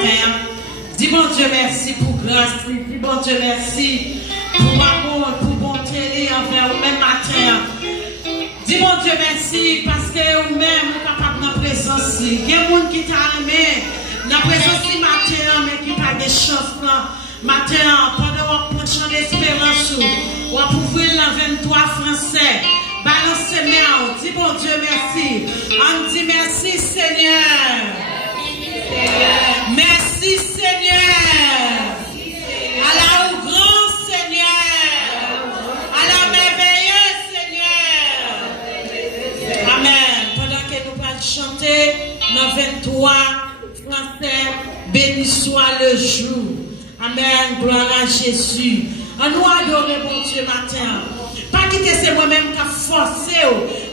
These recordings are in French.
matin. Dis bon Dieu merci pour grâce. Dis bon Dieu merci pour amour, pour bonté envers vous-même matin. Dis bon Dieu merci parce que vous-même vous capable dans la présence. Il y a des gens qui t'a aimé dans la présence matin, mais qui pas de chance. Matin, pendant qu'on chant d'espérance, on va ouvrir la 23 français. Balancez main, dis bon Dieu merci. On dit merci Seigneur. Merci Seigneur. À la grand Seigneur. À la merveilleux Seigneur. Amen. Pendant que nous allons chanter dans 23 français, béni soit le jour. Amen. Gloire à Jésus. On nous adorer mon Dieu matin. Pas quitter c'est moi-même qui a forcé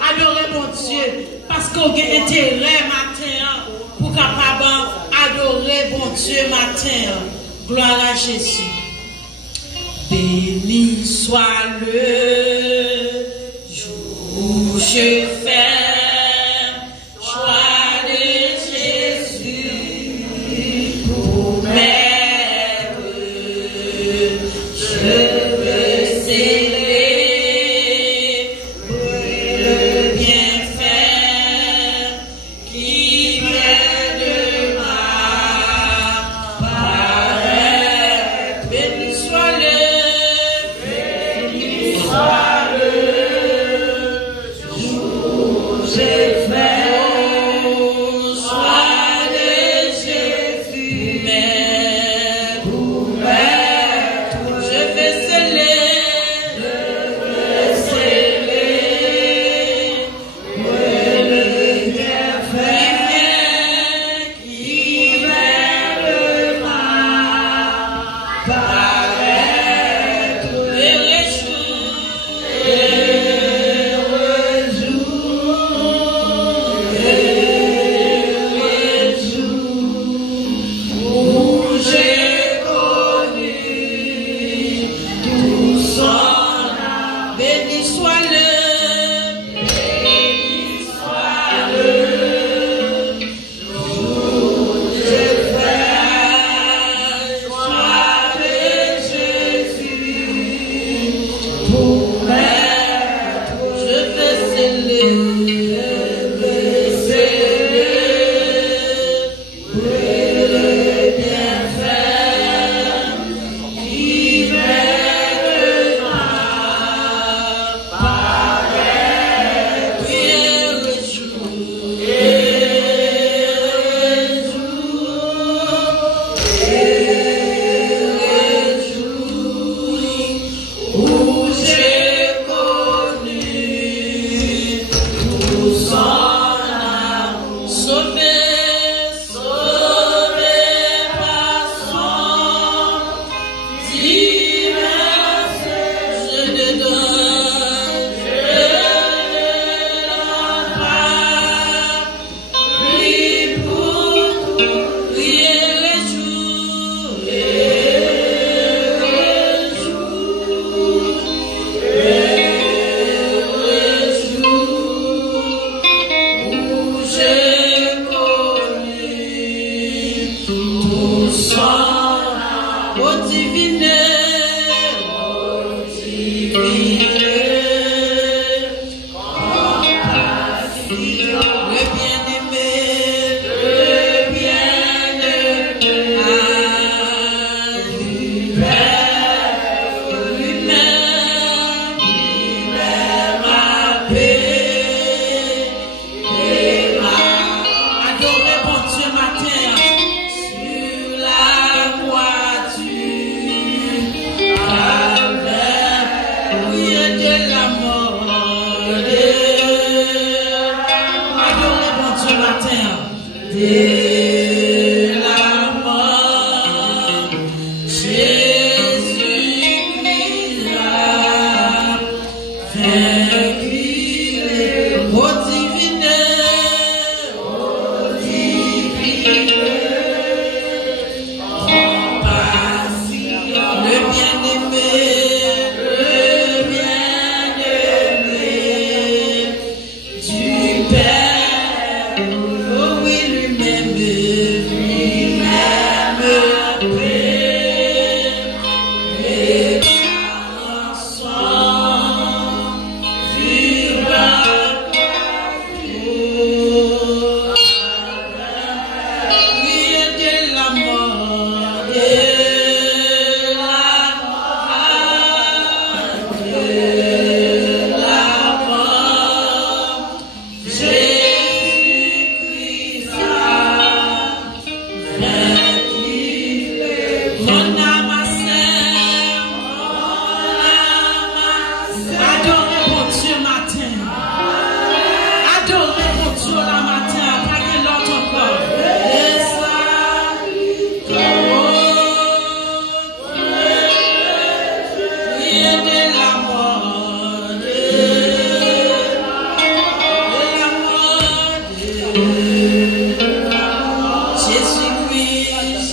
adorer mon Dieu. Parce qu'on a intérêt matin pour capable adorer mon Dieu matin. Gloire à Jésus. Béni soit le jour je fais.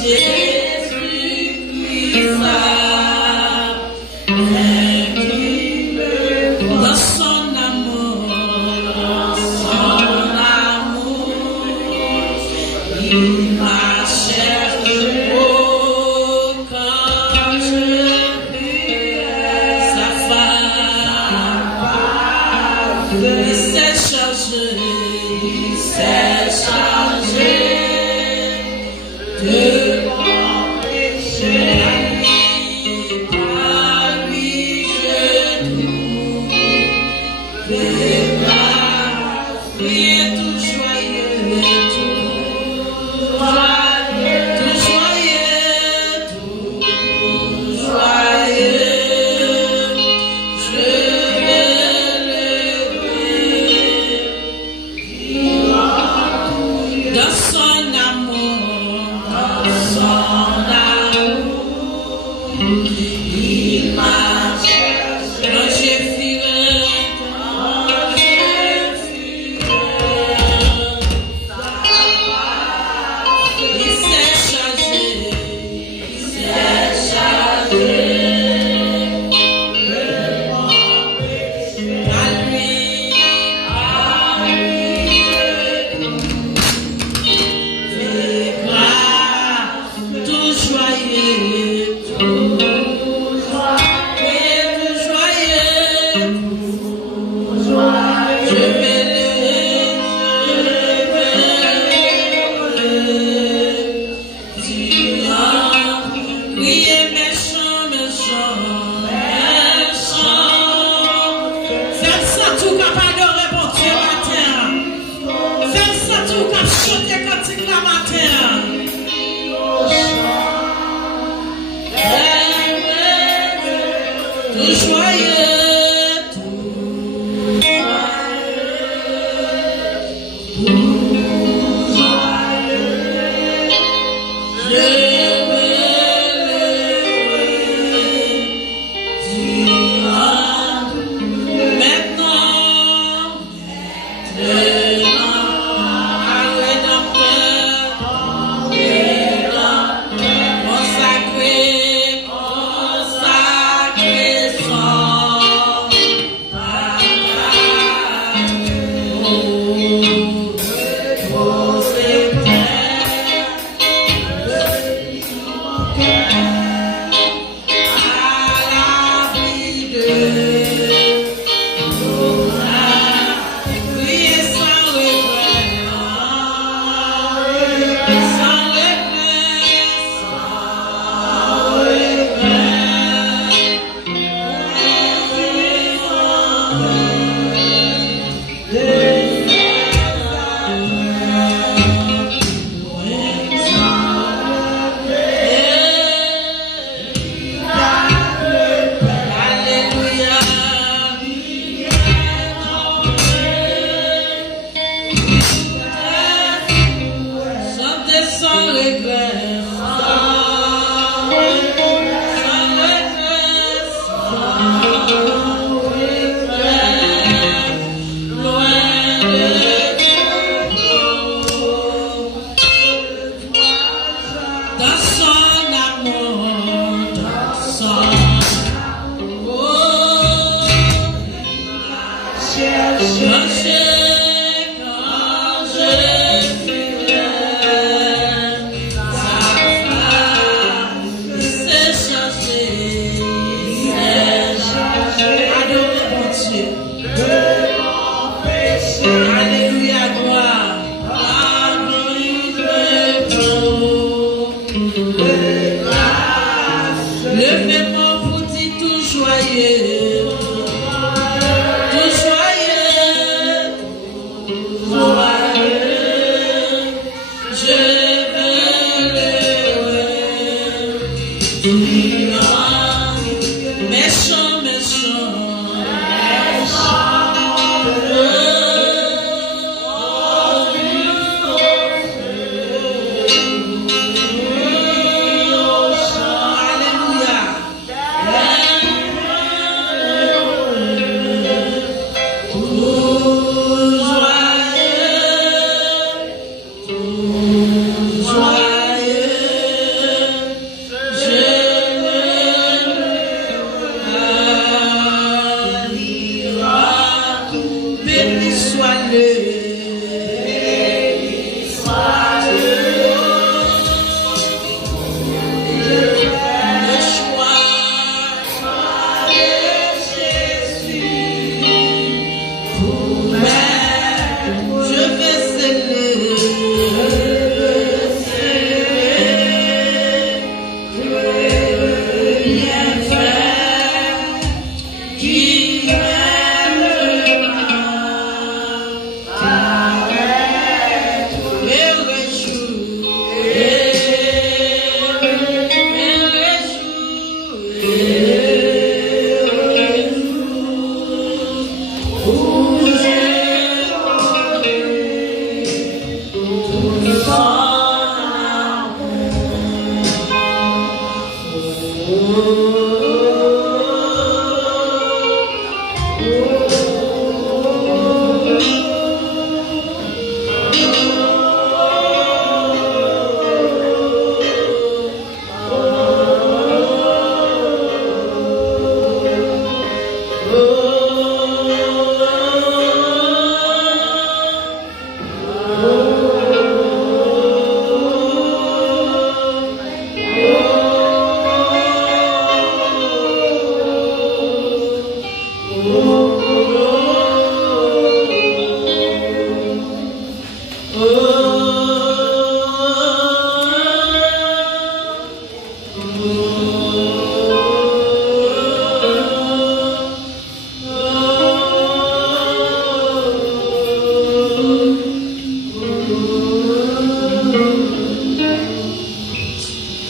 Joyeux,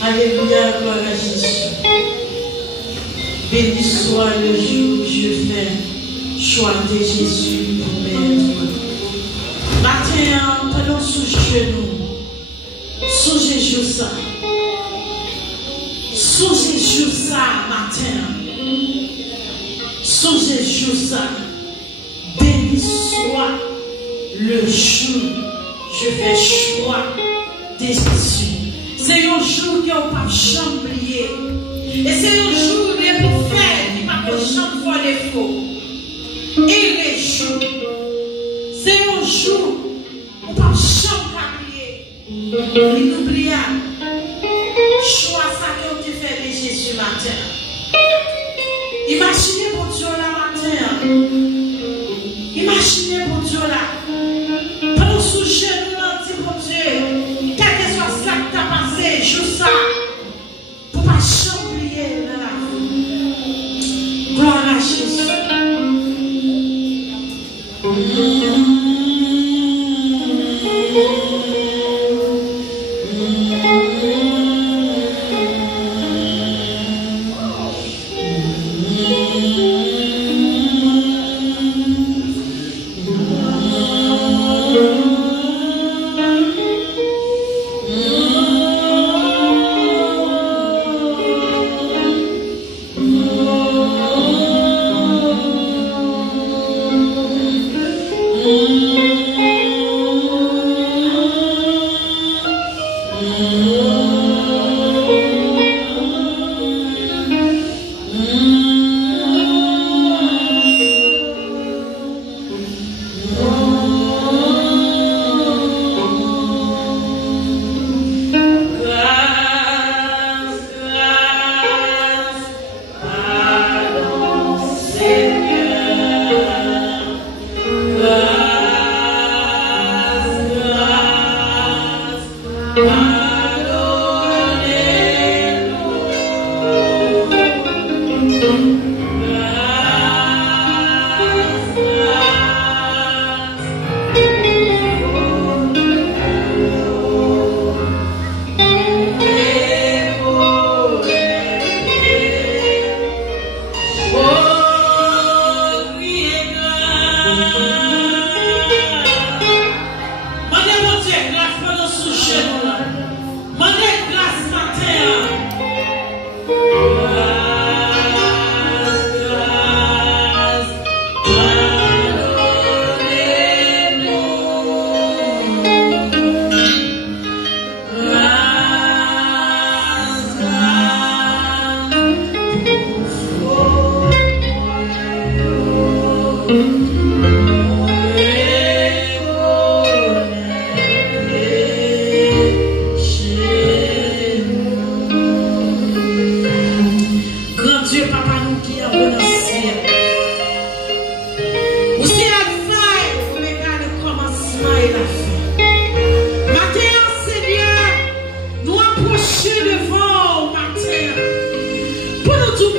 Alléluia, gloire à Jésus. Béni soit le jour où je fais choix de Jésus pour m'être. Matin, pendant sous genou, songez jour ça. Songez jour ça, matin. Songez jour ça. Béni soit le jour où je fais choix de Jésus. C'est un jour qui n'a pas chambrié. Et c'est un jour où les prophètes qui n'a pas chambrié les faux. Il réjouit. C'est un jour où pas chambrier. Inoubliable. Choix ça que tu fais de Jésus matin. Imaginez pour Dieu là matin. Imaginez pour Dieu là. Pendant sous genou, dit pour Dieu. Quel que soit ça que tu as passé, joue ça. Pour ne pas chambrier dans la vie. Gloire à Jésus.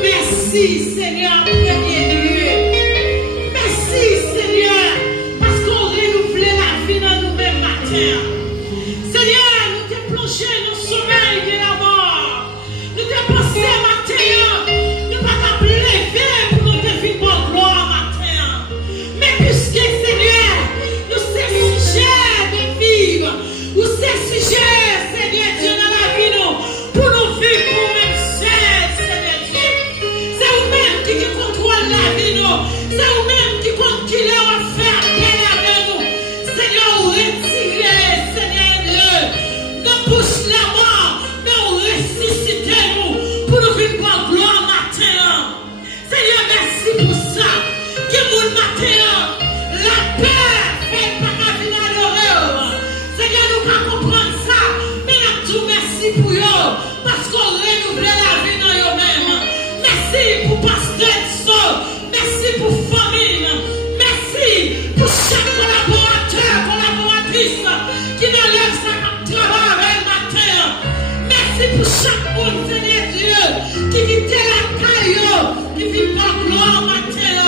Merci Seigneur en premier lieu. Merci Seigneur parce qu'on renouvelle la vie dans nous-mêmes matin. Seigneur, nous t'es plongé dans le sommeil de la mort. Nous t'es pensé matin. Nous pas t'as levé pour nous te vivre en gloire matin. Mais puisque Seigneur, nous sommes sujets de vivre. Nous sommes sujets, Seigneur Dieu, dans la vie nous, pour nous vivre pour nous-mêmes. Qui contrôle la vie, c'est vous-même qui contrôle à faire avec nous. Seigneur, retirez, Seigneur Dieu, nous pousse la mort, nous ressuscitez-nous pour nous vivre en gloire matin. Seigneur, merci pour ça. Que mon matin, la paix fait par la vie à l'horreur. Seigneur, nous ne pouvons pas comprendre ça, mais nous tout merci pour eux, parce qu'on renouvelle la vie dans eux-mêmes. Merci pour pasteur Edson. Merci pour famille. Merci pour chaque collaborateur, collaboratrice qui nous lève sa travail le matin. Merci pour chaque monde, Seigneur Dieu, qui vit la caillou, qui vit par gloire matin.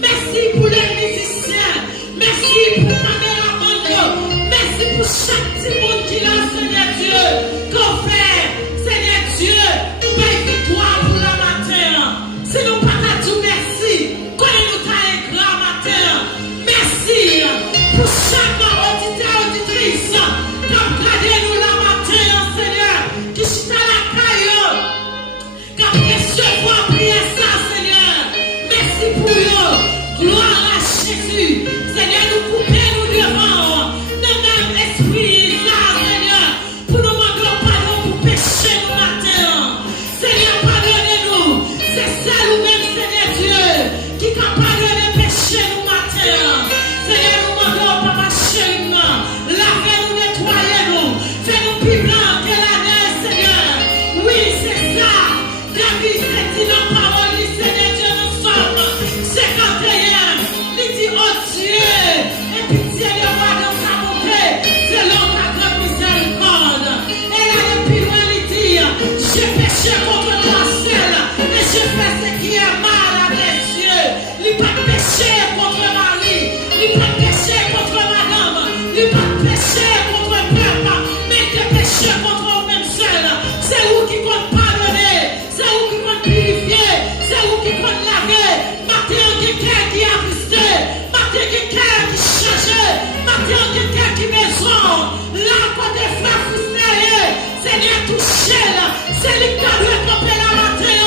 Merci pour les musiciens. Merci pour Pamela Mando. Merci pour chaque petit monde qui l'a, Seigneur Dieu, qu'on fait, Seigneur toucher là. C'est lui qui doit camper la matin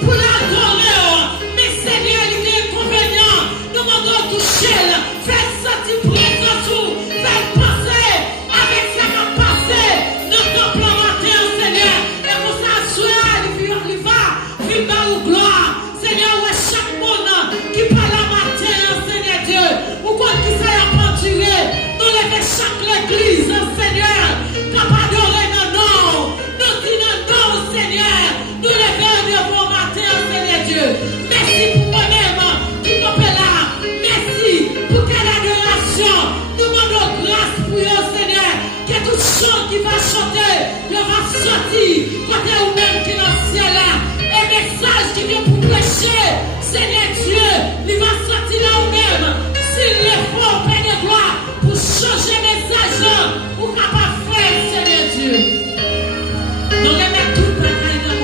pour l'adorer. Mais Seigneur, il y a inconvénient. Nous demandons toucher là. Faites sortir présent tout. Faites passer avec ça qui a passé. Nous temple la matin, Seigneur. Et pour ça, il va. Vive dans gloire. Seigneur, ouais, chaque monde qui parle la matin, Seigneur Dieu. Ou quoi qui s'est aventuré. Nous levons chaque l'église, Seigneur. Capable d'adorer nos noms. Nous disons non, Seigneur. Nous levons devant matin, Seigneur Dieu. Merci pour moi-même qui est là. Merci pour quelle adoration. Nous demandons grâce pour eux, Seigneur. Que tout chant qui va chanter, il va sortir. Côté ou même qui est dans le ciel là. Et message qui vient pour prêcher. Seigneur Dieu, il va sortir là ou même. S'il le faut, Père de gloire, pour changer message là, pour capable faire, Seigneur Dieu. Nous remettons tout le bagaille dans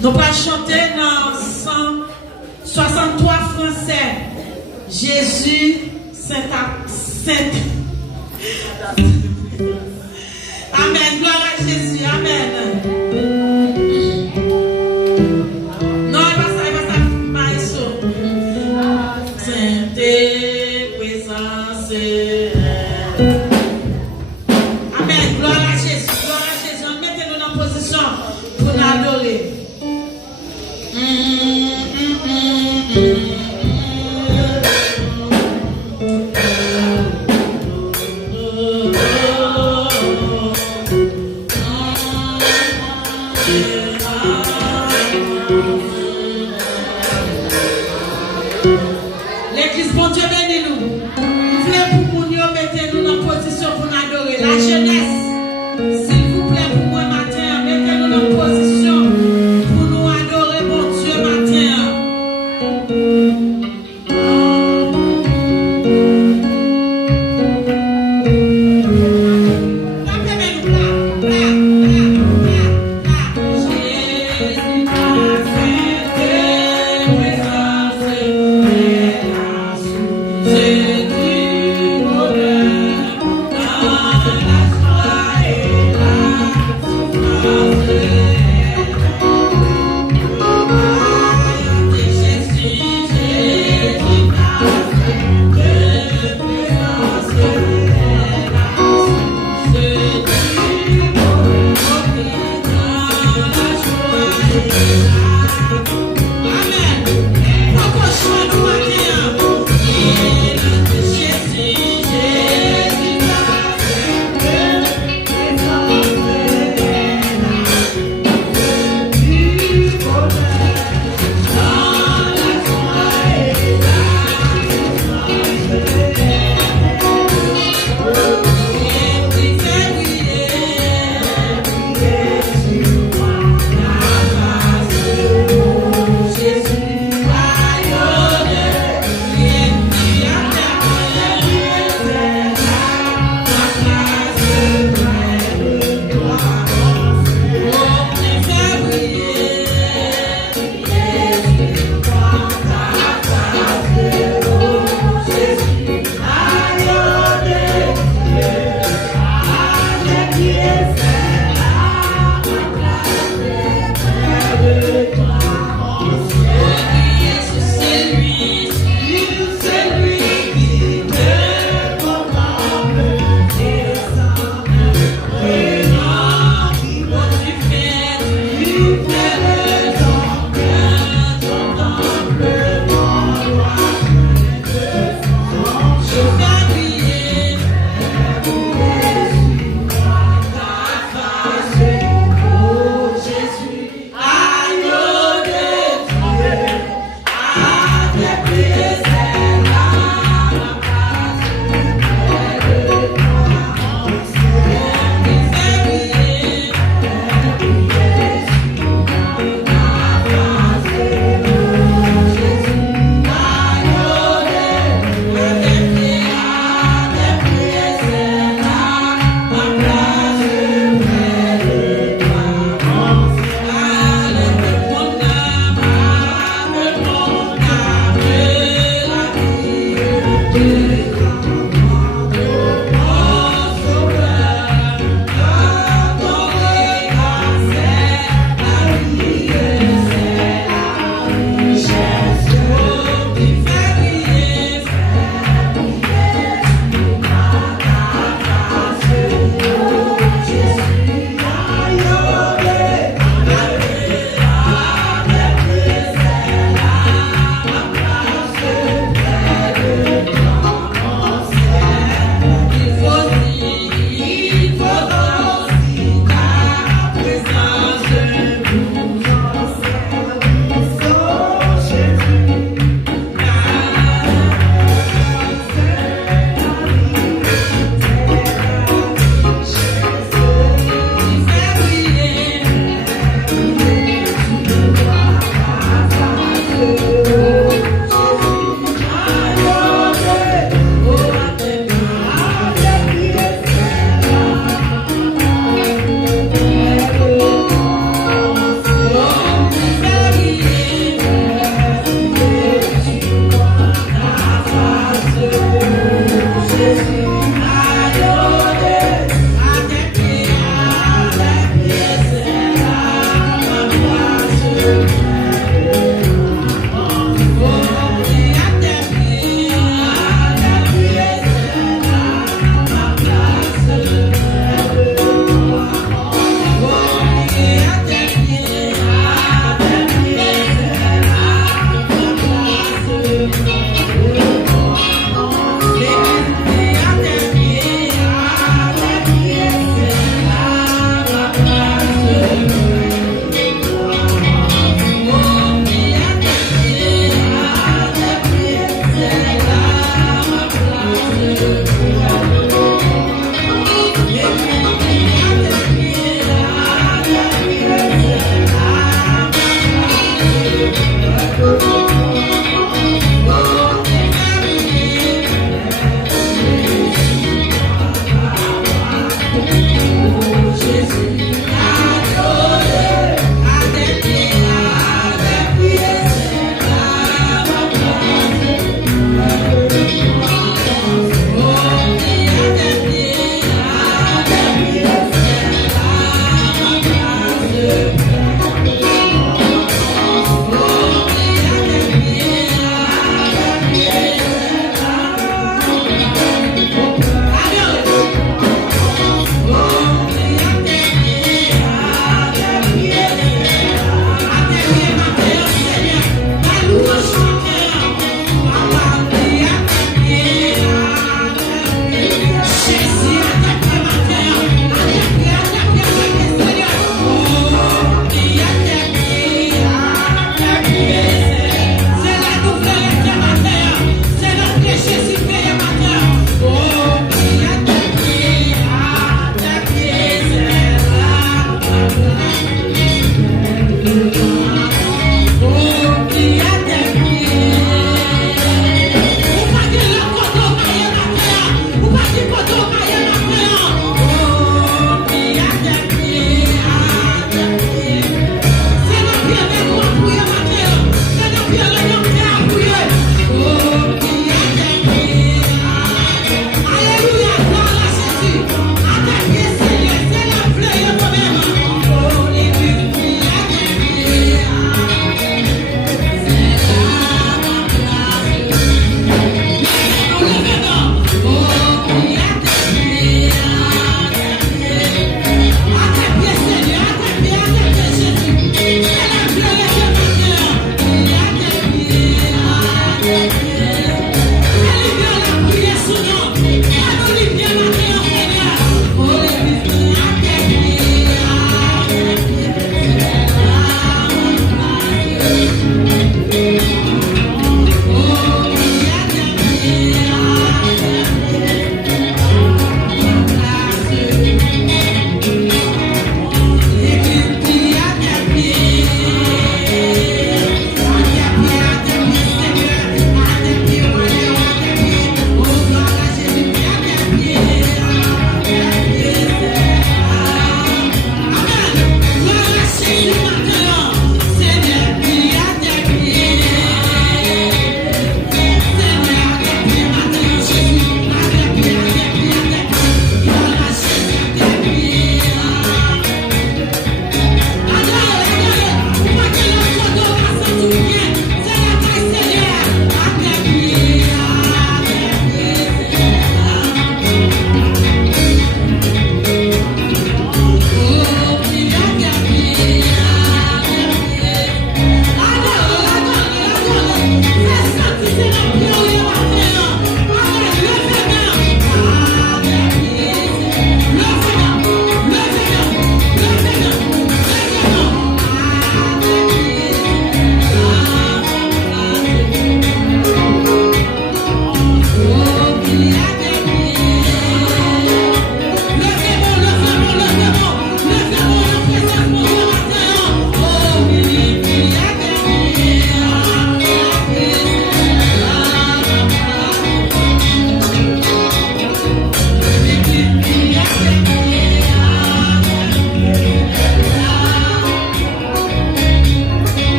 Nous allons chanter dans 163 français. Jésus, Saint. Amen. Gloire à Jésus. Amen. Non, il va ça, maïso. Sainte présence. Amen. Gloire à Jésus. Gloire à Jésus. Mettez-nous en position pour nous adorer. Oh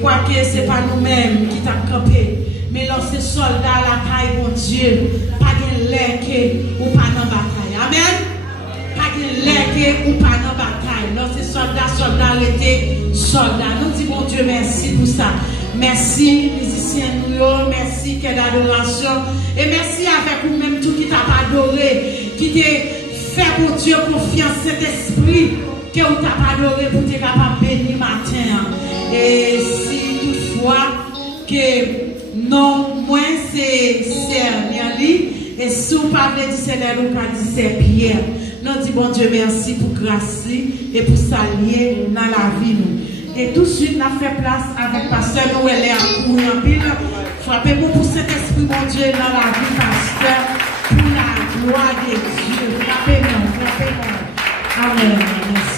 quoi que ce n'est pas nous-mêmes qui t'a campé, mais lorsque soldats la caille, mon Dieu, pas de l'air ou pas dans la bataille. Amen. Pas de l'air ou pas dans la bataille. Lorsque soldats étaient soldats. Nous disons, mon Dieu, merci pour ça. Merci, musiciens, merci, quelle adoration. Et merci avec vous-même, tout qui t'a adoré, qui t'a fait pour Dieu confiance, cet esprit que vous t'a adoré pour être capable de bénir matin. Et si toutefois que non, moi c'est Serniali, et si vous parlez du Seigneur, vous parlez c'est Pierre. Nous disons, bon Dieu, merci pour grâce et pour s'allier dans la vie. Et tout de suite, on a fait place avec Pasteur Noël et à courir en pile. Frappez-moi pour cet esprit, mon Dieu, dans la vie, Pasteur, pour la gloire de Dieu. Frappez-moi. Amen.